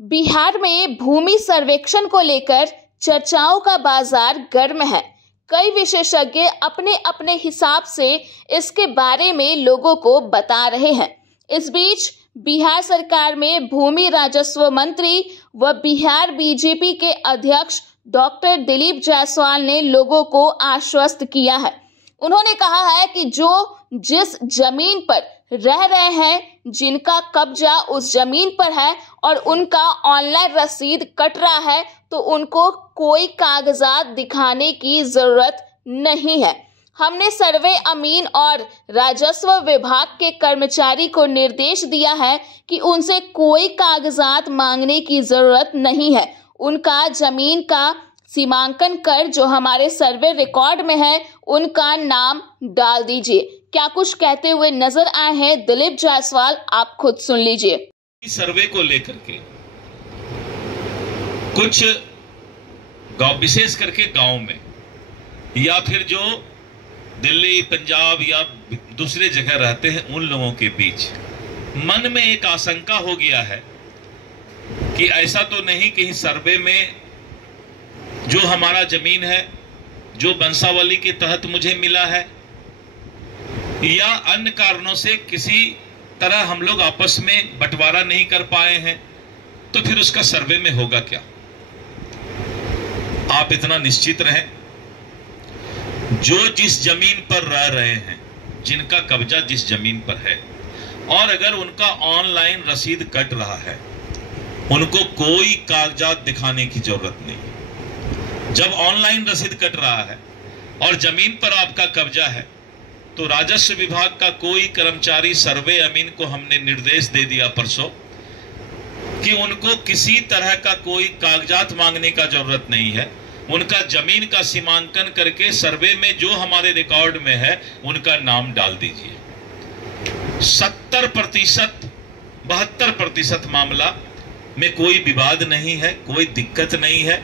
बिहार में भूमि सर्वेक्षण को लेकर चर्चाओं का बाजार गर्म है। कई विशेषज्ञ अपने अपने हिसाब से इसके बारे में लोगों को बता रहे हैं। इस बीच बिहार सरकार में भूमि राजस्व मंत्री व बिहार बीजेपी के अध्यक्ष डॉक्टर दिलीप जायसवाल ने लोगों को आश्वस्त किया है। उन्होंने कहा है कि जो जिस जमीन पर रह रहे हैं, जिनका कब्जा उस जमीन पर है और उनका ऑनलाइन रसीद कट रहा है, तो उनको कोई कागजात दिखाने की जरूरत नहीं है। हमने सर्वे अमीन और राजस्व विभाग के कर्मचारी को निर्देश दिया है कि उनसे कोई कागजात मांगने की जरूरत नहीं है। उनका जमीन का सीमांकन कर जो हमारे सर्वे रिकॉर्ड में है, उनका नाम डाल दीजिए। क्या कुछ कहते हुए नजर आए हैं दिलीप जायसवाल, आप खुद सुन लीजिए। सर्वे को लेकर के कुछ गांव, विशेष करके गांव में या फिर जो दिल्ली, पंजाब या दूसरे जगह रहते हैं, उन लोगों के बीच मन में एक आशंका हो गया है कि ऐसा तो नहीं कहीं सर्वे में जो हमारा जमीन है, जो वंशावली के तहत मुझे मिला है, या अन्य कारणों से किसी तरह हम लोग आपस में बंटवारा नहीं कर पाए हैं, तो फिर उसका सर्वे में होगा क्या। आप इतना निश्चित रहें, जो जिस जमीन पर रह रहे हैं, जिनका कब्जा जिस जमीन पर है, और अगर उनका ऑनलाइन रसीद कट रहा है, उनको कोई कागजात दिखाने की जरूरत नहीं। जब ऑनलाइन रसीद कट रहा है और जमीन पर आपका कब्जा है, तो राजस्व विभाग का कोई कर्मचारी, सर्वे अमीन को हमने निर्देश दे दिया परसों कि उनको किसी तरह का कोई कागजात मांगने का जरूरत नहीं है। उनका जमीन का सीमांकन करके सर्वे में जो हमारे रिकॉर्ड में है, उनका नाम डाल दीजिए। 70%, 72% मामला में कोई विवाद नहीं है, कोई दिक्कत नहीं है।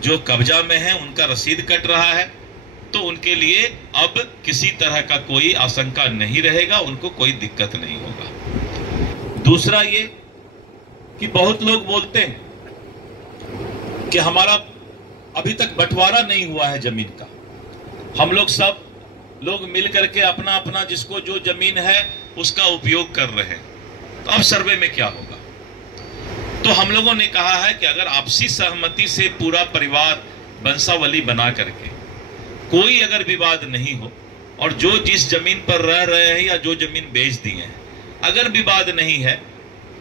जो कब्जा में है, उनका रसीद कट रहा है, तो उनके लिए अब किसी तरह का कोई आशंका नहीं रहेगा, उनको कोई दिक्कत नहीं होगा। दूसरा ये कि बहुत लोग बोलते हैं कि हमारा अभी तक बंटवारा नहीं हुआ है जमीन का, हम लोग सब लोग मिल करके अपना अपना जिसको जो जमीन है उसका उपयोग कर रहे हैं, तो अब सर्वे में क्या होगा। तो हम लोगों ने कहा है कि अगर आपसी सहमति से पूरा परिवार वंशावली बना करके कोई अगर विवाद नहीं हो, और जो जिस जमीन पर रह रहे हैं या जो जमीन बेच दी है, अगर विवाद नहीं है,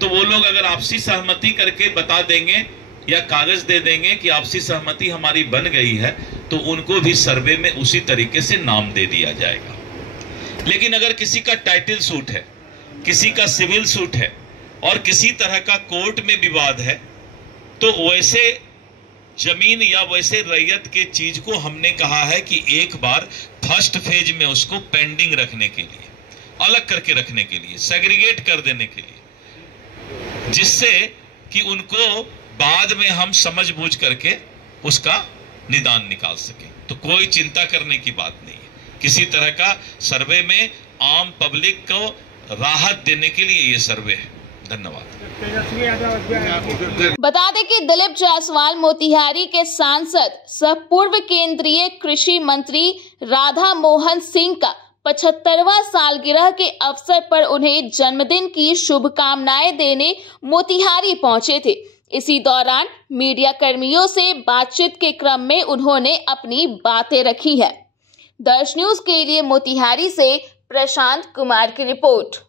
तो वो लोग अगर आपसी सहमति करके बता देंगे या कागज दे देंगे कि आपसी सहमति हमारी बन गई है, तो उनको भी सर्वे में उसी तरीके से नाम दे दिया जाएगा। लेकिन अगर किसी का टाइटल सूट है, किसी का सिविल सूट है और किसी तरह का कोर्ट में विवाद है, तो वैसे जमीन या वैसे रैयत के चीज को हमने कहा है कि एक बार फर्स्ट फेज में उसको पेंडिंग रखने के लिए, अलग करके रखने के लिए, सेग्रीगेट कर देने के लिए, जिससे कि उनको बाद में हम समझ बूझ करके उसका निदान निकाल सके। तो कोई चिंता करने की बात नहीं है। किसी तरह का सर्वे में आम पब्लिक को राहत देने के लिए ये सर्वे है। धन्यवाद। बता दें कि दिलीप जायसवाल मोतिहारी के सांसद सह पूर्व केंद्रीय कृषि मंत्री राधा मोहन सिंह का 75वां सालगिरह के अवसर पर उन्हें जन्मदिन की शुभकामनाएं देने मोतिहारी पहुंचे थे। इसी दौरान मीडिया कर्मियों से बातचीत के क्रम में उन्होंने अपनी बातें रखी है। दर्श न्यूज के लिए मोतिहारी से प्रशांत कुमार की रिपोर्ट।